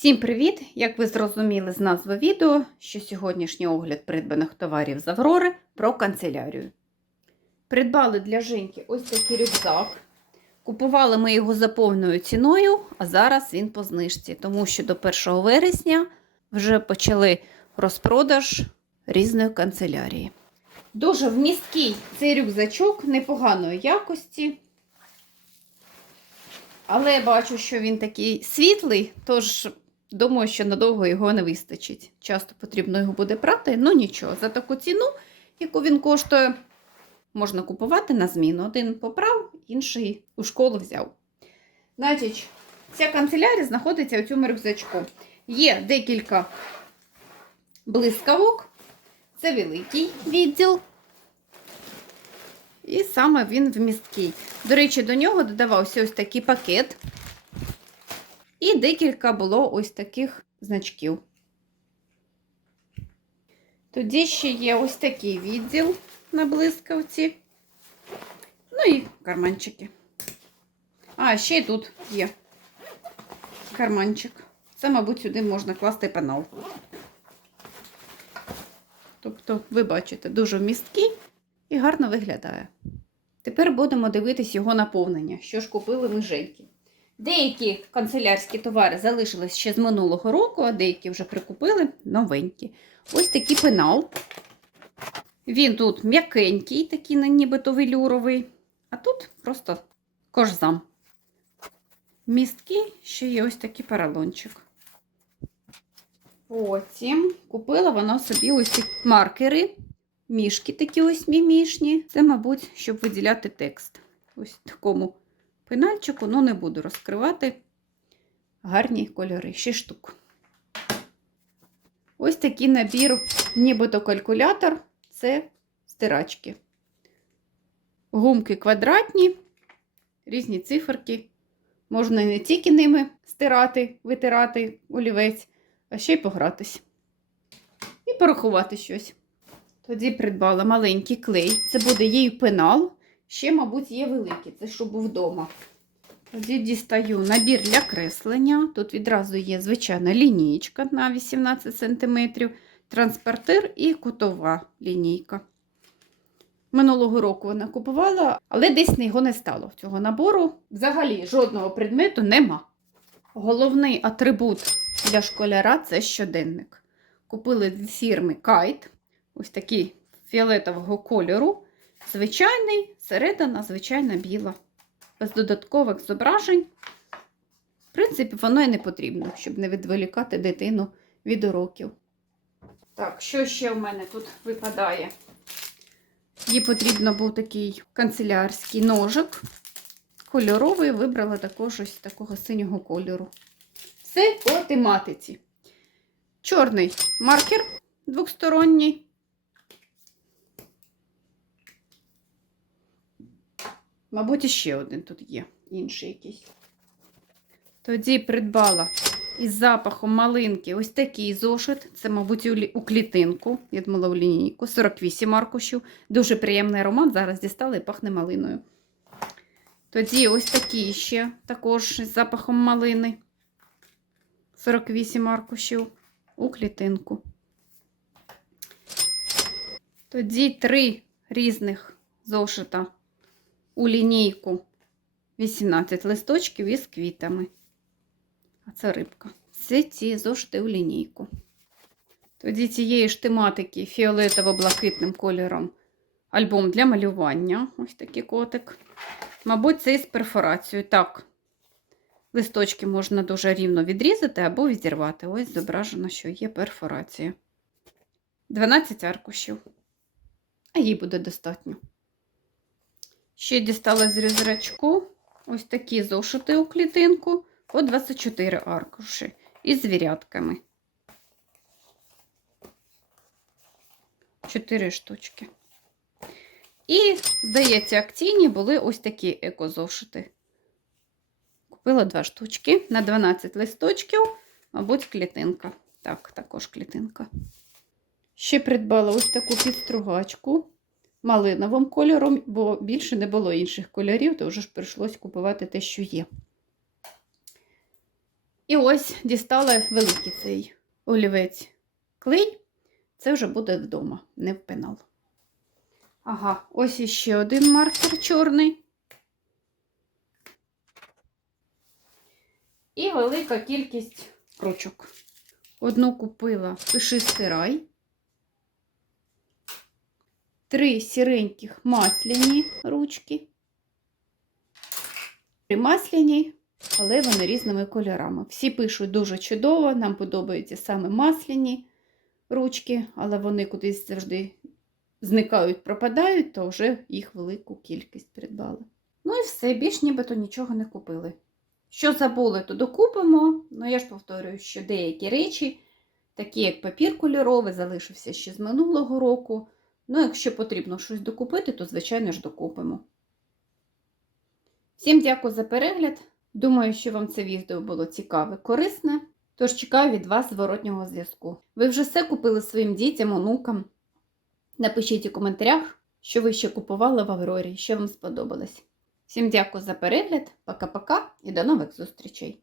Всім привіт! Як ви зрозуміли з назви відео, що сьогоднішній огляд придбаних товарів з Аврори про канцелярію. Придбали для Женьки ось такий рюкзак. Купували ми його за повною ціною, а зараз він по знижці, тому що до 1 вересня вже почали розпродаж різної канцелярії. Дуже вмісткий цей рюкзачок непоганої якості. Але бачу, що він такий світлий, тож думаю, що надовго його не вистачить. Часто потрібно його буде прати, ну нічого. За таку ціну, яку він коштує, можна купувати на зміну. Один поправ, інший у школу взяв. Значить, ця канцелярія знаходиться у цьому рюкзачку. Є декілька блискавок. Це великий відділ. І саме він вмісткий. До речі, до нього додавався ось такий пакет. Декілька було ось таких значків. Тоді ще є ось такий відділ на блискавці. Ну і карманчики. А, ще й тут є карманчик. Це, мабуть, сюди можна класти пенал. Тобто, ви бачите, дуже вмісткий і гарно виглядає. Тепер будемо дивитись його наповнення, що ж купили ми Женьки. Деякі канцелярські товари залишились ще з минулого року, а деякі вже прикупили новенькі. Ось такий пенал. Він тут м'якенький, такий нібито велюровий, а тут просто кожзам. Місткий, ще є ось такий поролончик. Потім купила вона собі ось ці маркери, мішки такі ось мімішні. Це, мабуть, щоб виділяти текст. Ось такому пенальчику, ну не буду розкривати гарні кольори, 6 штук. Ось такий набір, нібито калькулятор це стирачки. Гумки квадратні, різні циферки. Можна не тільки ними стирати, витирати олівець, а ще й погратись. І порахувати щось. Тоді придбала маленький клей. Це буде їй пенал. Ще, мабуть, є великий, це щоб був вдома. Тоді дістаю набір для креслення. Тут відразу є звичайна лінійка на 18 см, транспортир і кутова лінійка. Минулого року вона купувала, але десь його не стало. Цього набору взагалі жодного предмету нема. Головний атрибут для школяра це щоденник. Купили від фірми Kite, ось такий фіолетового кольору. Звичайний, середина, звичайна біла, без додаткових зображень. В принципі, воно і не потрібно, щоб не відволікати дитину від уроків. Так, що ще в мене тут випадає? Їй потрібно був такий канцелярський ножик. Кольоровий, вибрала також ось такого синього кольору. Все по тематиці. Чорний маркер двосторонній. Мабуть, іще один тут є, інший якийсь. Тоді придбала із запахом малинки ось такий зошит. Це, мабуть, у клітинку. Я думала, у лінійку. 48 аркушів. Дуже приємний аромат. Зараз дістала і пахне малиною. Тоді ось такий ще також з запахом малини. 48 аркушів у клітинку. Тоді три різних зошита у лінійку 18 листочків із квітами. А це рибка. Всі ці зошити у лінійку. Тоді цієї ж тематики фіолетово-блакитним кольором альбом для малювання. Ось такий котик. Мабуть, це із перфорацією. Так, листочки можна дуже рівно відрізати або відірвати. Ось зображено, що є перфорація. 12 аркушів. А їй буде достатньо. Ще дістала з рюкзачку ось такі зошити у клітинку по 24 аркуші із звірятками. 4 штучки. І, здається, акційні були ось такі екозошити. Купила 2 штучки на 12 листочків, мабуть, клітинка. Так, також клітинка. Ще придбала ось таку підстругачку малиновим кольором, бо більше не було інших кольорів, то вже ж прийшлось купувати те, що є. І ось дістала великий цей олівець клей. Це вже буде вдома, не в пенал. Ага, ось іще один маркер чорний. І велика кількість ручок. Одну купила пиши стирай. Три сіреньких масляні ручки. Три масляні, але вони різними кольорами. Всі пишуть дуже чудово, нам подобаються саме масляні ручки, але вони кудись завжди зникають, пропадають, то вже їх велику кількість придбали. Ну і все, більш нібито нічого не купили. Що забули, то докупимо. Ну, я ж повторюю, що деякі речі, такі як папір кольоровий, залишився ще з минулого року. Ну, якщо потрібно щось докупити, то, звичайно ж, докупимо. Всім дякую за перегляд. Думаю, що вам це відео було цікаве, корисне. Тож чекаю від вас зворотнього зв'язку. Ви вже все купили своїм дітям, онукам. Напишіть у коментарях, що ви ще купували в Аврорі, що вам сподобалось. Всім дякую за перегляд, пока-пока і до нових зустрічей!